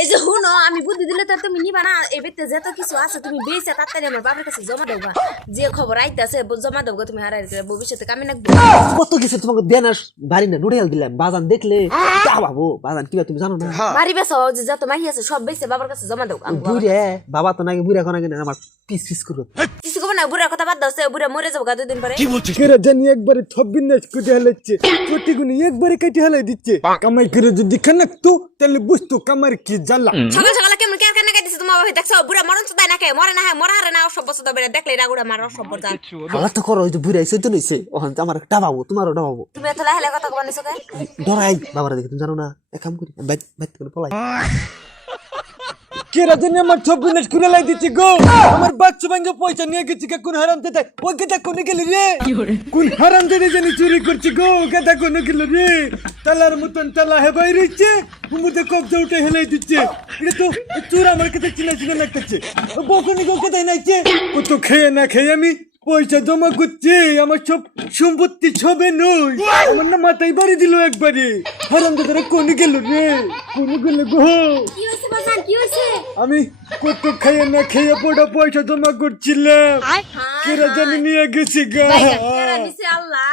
এই যে হুনো আমি বুদ্ধি দিলে তো তুমি নিবা না এবেতে যত কিছু আছে তুমি বেচে তাড়াতাড়ি আমার বাবার কাছে জমা দেবা যে খবর আইতাছে জমা দেবো তুমি হারাই দিলে ভবিষ্যতে কামে নাকবো কত কিছু তোমাকে দেন আর বাড়ি না নুড়ে দিলাম বাজান দেখলে তা বাবু বাজান কিবা তুমি জানো না বাড়ি বেসো যে যত মাহি আছে সব বেচে বাবার কাছে জমা দেবো বুড়ে বাবা তো নাকি বুড়া কোনা কিনা আমার পিস পিস করবে কিছু কব না বুড়ার কথা বাদ দাও সে বুড়া মরে যাবো 2 দিন পরে কি বলছিস কেরা জানি একবারে 26 কোটি হালাচ্ছে প্রতিগুনি একবারে কেটে হালাই দিচ্ছে কামাই করে যদি খানাকতো তাহলে বুঝতো কামার কি জ্বালা সকাল সকাল কেমন কেন কেন কাইতেছে তোমার বাবা দেখছো বুড়া মরন তো না কে মরে না মরা হারে না সব বছর ধরে দেখলে রাগুড়া মার সব বর্দান হালা তো করো ওই যে বুড়াই সইতো নইছে ওখান আমার ডাবাবো তোমারও ডাবাবো তুমি এত লাহে কথা কব নিছো কেন ডরাই বাবারা দেখে তুমি জানো না এক কাম করি বাইত বাইত করে পলাই কেরা জানি আমার 26 কোটি হালাই দিচ্ছে গো আমার বাচ্চা ভাঙ্গে পয়সা নিয়ে গেছি কোন হারাম দাদা ওই কেটা কোন গেল রে কোন হারাম দাদা জানি চুরি করছি গো কেটা কোন গেল রে তালার মতন তালা হে বাইরেছে মুদে কবজা উঠে হেলাই দিচ্ছে এটা তো চুর আমার কাছে চিনা চিনা লাগতেছে বকুনি গো কেটাই নাইছে কত খেয়ে না খেয়ে আমি পয়সা জমা করছে আমার সব সম্পত্তি ছবে নই আমার না মাথায় বাড়ি দিল একবারে হারাম দাদারা কোন গেল রে কোন গেল গো কি হইছে বাজান কি হইছে আমি কত খেয়ে না খেয়ে পড়া পয়সা জমা করছিলাম কেরা জানি নিয়ে গেছি গা কেরা নিছে আল্লাহ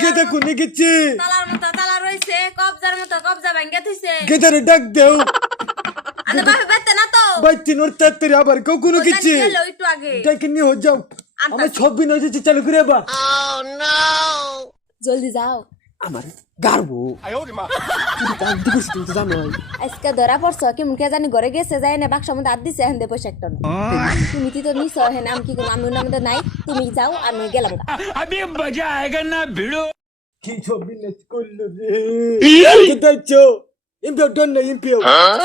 গেদা কোনে গেছে তালার মতো তালা রইছে কবজার মতো কবজা ভাঙ্গা থইছে গেদারে ডাক দেও আরে বাবা বেতে না তো বাইতি নোর তাড়াতাড়ি আবার কখনো গেছে গেল একটু আগে ডাকে নিয়ে হয়ে যাও আমার 26 হয়েছে চালু করে বা জলদি যাও আমার গারবো তুমি তো আগে দেখেছি তুমি তো জানো আজকে ধরা পড়ছো কি মুখে জানি ঘরে গেছে যায় না বাক্স মধ্যে হাত দিছে হেন দে পয়সা একটা তুমি তো নিছ হেন আমি কি করব আমি ওর মধ্যে নাই তুমি যাও আমি গেলাম अभी मजा आएगा ना भिड़ो কি 26 করলো রে কেদাইছো ইম্পিও ডন না ইম্পিও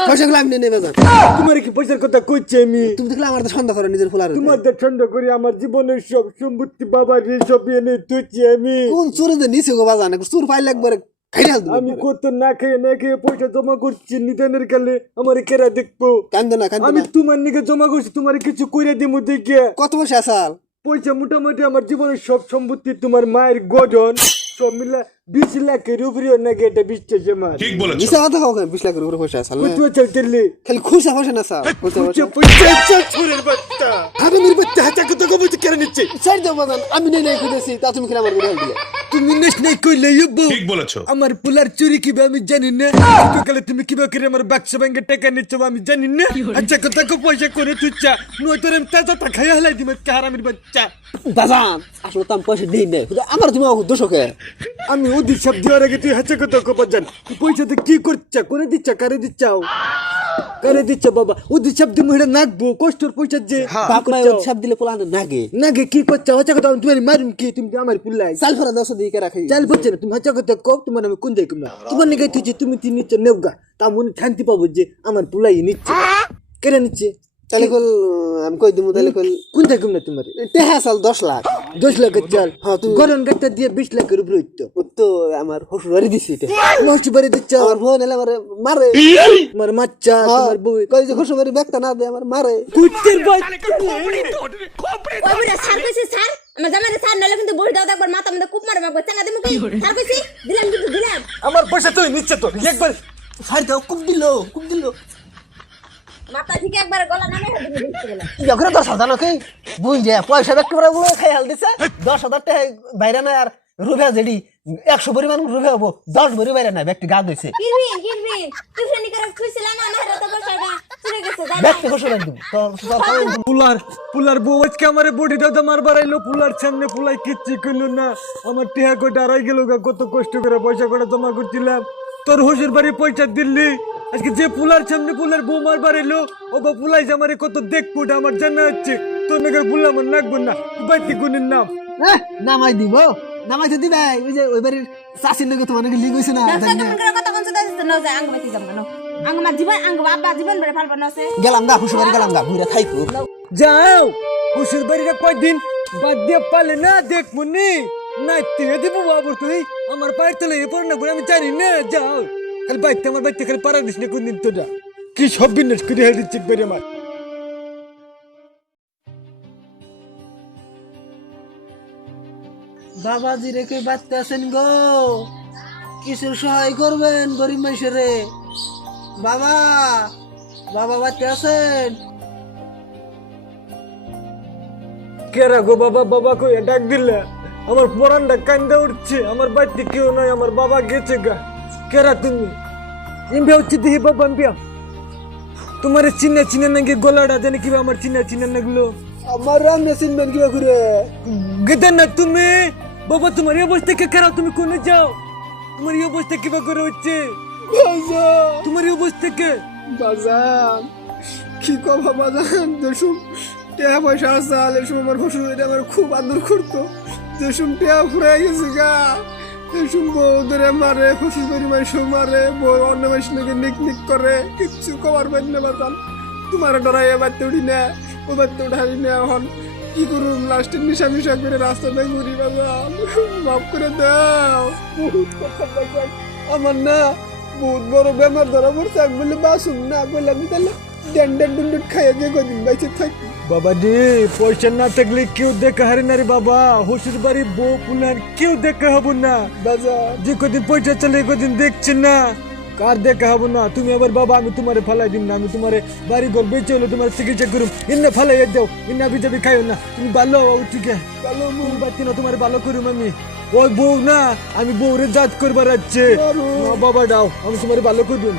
পয়সাগুলো আমি নেই বাজান তোমার কি পয়সার কথা কইছে আমি তুমি দেখলে আমার তো সন্দেহ করো নিজের ফুলার তোমার ঠান্ডা করে আমার জীবনের সব সম্পত্তি বাবার সব এনে তুইছি আমি কোন চোরে যে নিছে গো বাজান চোর পাইলে একবারে খাইলে আমি কত না খেয়ে পয়সা জমা করছি নিদানের কালে আমার কেরা দেখবো কান্দে না কান্দে আমি না তোমার নিকে জমা করছি তোমার কিছু কইরা দিমু দেখে কত পয়সা আসাল পয়সা মোটামুটি আমার জীবনের সব সম্পত্তি তোমার মায়ের গঠন সব মিলা 20 লাখের উপরে নাকি এটা বিশ্বাস আমার ठीक बोला নিচা কথা হোক 20 লাখের উপরে পয়সা আসাল না তুই চলতে খালি খুশা পয়সা না স্যার পয়সা পয়সা ছোড়ের বাচ্চা আমি মেরে বাচ্চা হাতে কত কবুতর কেন নিচ্ছে ছাড় দাও বাজান আমি নেই নাই কইতেছি তা তুমি খেলা আমার করে দিলে তুমি নেস নাই কইলে ইব্বু ठीक बोला আমার পুলার চুরি কিভাবে আমি জানি না সকালে তুমি কিভাবে করে আমার বাক্স ব্যাংকে টাকা নিচ্ছ আমি জানি না আচ্ছা কথা কো পয়সা করে তুচ্ছা নয় তোর আমি তাজা তা খাইয়া হলাই দিমে হারামির বাচ্চা বাজান আসলে তো আমি পয়সা দিই নাই আমার তুমি দোষকে আমি ওদের সব দেওয়ার আগে তুই হাতে কথা কো বাজান পয়সাতে কি করছা করে দিচ্ছা কারে দিচ্ছাও করে দিচ্ছ বাবা ওদের সব দিমু হেডা নাকবো কষ্টর পয়সা যে বাপ মাই সব দিলে পোলা নাগে নাগে কি করছা হাতে কথা তুমি মারুম কি তুমি আমার পুলাই চাল ফেরা 10 দিকে রাখি চাল বলছে না তুমি হাতে কথা কো তোমার আমি কোন যাই কুমনা তোমার নিকে তুই তুমি তিন নিচ্ছ নেওগা তা মনে শান্তি পাবো যে আমার পুলাই নিচ্ছে কেন নিচ্ছে তাহলে কল আমি কই দিমু তাহলে কল কোন যাই কুমনা তোমার টেহা সাল 10 লাখ 10 লাখের চাল হ্যাঁ, তুই- গরম গাছটা দিয়ে 20 লাখের উপরে হইতো ও তো আমার শ্বশুর বাড়ি দিছি এটা নষ্ট বাড়ি দিচ্ছ আমার বোন এলে আমার মারে তোমার মাচ্চা তোমার বউ কই যে শ্বশুর বাড়ি ব্যাগটা না দে আমার মারে কুত্তের खोपड़ी तोड़ खोपड़ी ওই বুড়া স্যার কইছি স্যার আমার জামাইরে স্যার নালে কিন্তু বই দাও একবার মাথা মধ্যে কুপ মারবে একবার চাঙ্গা দিমু কি স্যার কইছি দিলাম কিন্তু দিলাম আমার পয়সা তুই নিচ্ছে তো একবার ছাড় দাও কুপ দিল মাথা থেকে একবার গলা নামে হেঁটে দিতে গেল ইয়া 10,000 জানো কি বুঝ যে পয়সা ব্যাগ করে বলে খাই হাল দিছে 10,000 টাকা বাইরে না আর রুভা জেডি 100 পরিমাণ রুভা হবো 10 ভরি বাইরে না ব্যাগটি গা দইছে কিরবি টিউশনি করে খুশিলা না না তো বসাবা চলে গেছে ব্যাগটি খুশি লাগবে তো পুলার বউ আজকে আমার বডি দাদা মারবার আইলো পুলার সামনে পুলাই কিচ্ছি কইলো না আমার টিহা কোটা আড়াই গেল কত কষ্ট করে পয়সা করে জমা করছিলাম তোর হুজুর বাড়ি পয়সা দিল্লি আজকে যে পুলার সামনে পুলার বউ মারবার এলো ও বা পুলাই যে আমার কত দেখবো আমার জানা হচ্ছে তোর নাকি পুলা আমার নাকবো না বাইতি গুণের নাম নামাই দিব নামাই তো দিবে ওই যে ওই বাড়ির চাষির নাকি তোমার নাকি লিগ হইছে না জানি না। কথা কোন দিতে না যায় আঙ্গ বাইতে যাব না আঙ্গ মা জীবন আঙ্গ বাবা জীবন বড় ফালবা না আছে গেলাম গা হুশুর বাড়ি গেলাম গা ঘুরে খাইকো যাও হুজুর বাড়িটা কয়দিন বাদ দিয়ে পালে না দেখ মুন্নি না তুই দিব বাবুর তুই আমার পায়ের তলে এ পড়ে না করে আমি জানি না যাও খালি বাইতে আমার বাইতে খালি পারা দিস না কোনদিন তোটা কি সব বিন্যাস করে হেল দিচ্ছি বেরে আমার বাবাজি রেখে বাঁচতে আছেন গো কিসের সহায় করবেন গরিব মানুষের বাবা বাবা বাচ্চা আছেন? কেরা গো বাবা বাবা কই ডাক দিলে আমার পরানটা কান্দা উঠছে আমার বাড়িতে কেউ নাই আমার বাবা গেছে গা কেরা তুমি ইম্বিয়া হচ্ছে দিহি বাবা ইম্বিয়া তোমার চিনা চিনা নাকি গলাটা জানি কিভাবে আমার চিনা চিনা লাগলো আমার রান্না চিনবেন কিবা করে? গেদা না তুমি বাবা তোমার এই অবস্থা কে কেরা তুমি কোনে যাও তোমার এই অবস্থা কিভাবে করে হচ্ছে তোমার এই অবস্থা কে বাজান কি কবা বাজান, যেসব টাকা পয়সা আছে এসব আমার শ্বশুর আমার খুব আদর করতো, যেসব টাকা ফুরাই গেছে গা, এসব বউ ধরে মারে, শ্বশুর বাড়ি মাইসও মারে, বউ অন্য মাইস নাকি নিক নিক করে, কিচ্ছু কবার পাই না বাজান। তোমার ডরাই বাড়তে উঠি না, ও বাড়তে উঠাই না, এখন কি করুন লাস্টে মিশা মিশা করে রাস্তাটা ঘুরি বাজান, মাফ করে দাও। বহুত কথা বাজান, আমার না বহুত বড় বেমার ধরা পড়ছে, আমি বলে বাসুন না বলে আমি তাহলে ড্যান্ডার ডুন্ডুট খাইয়ে দিয়ে কদিন বাইচে থাকি। বাবা রে পয়সা না থাকলে কেউ দেখা হারে না রে বাবা, শ্বশুর বাড়ি বউ পুনার কেউ দেখা হবো না বাজার যে কদিন পয়সা চলে কদিন দেখছে না কার দেখা হবো না। তুমি আবার বাবা আমি তোমারে ফালাই দিন না, আমি তোমারে বাড়ি ঘর বেঁচে হলো তোমার চিকিৎসা করুম, ইন্না ফালাই যাও, ইন্না বিজাবি খাইও না, তুমি ভালো হও ঠিক ভালো তুমি বাচ্চি না তোমার ভালো করুম আমি। ওই বউ না আমি বউরে জাত করবার আছে বাবা দাও আমি তোমার ভালো করুম।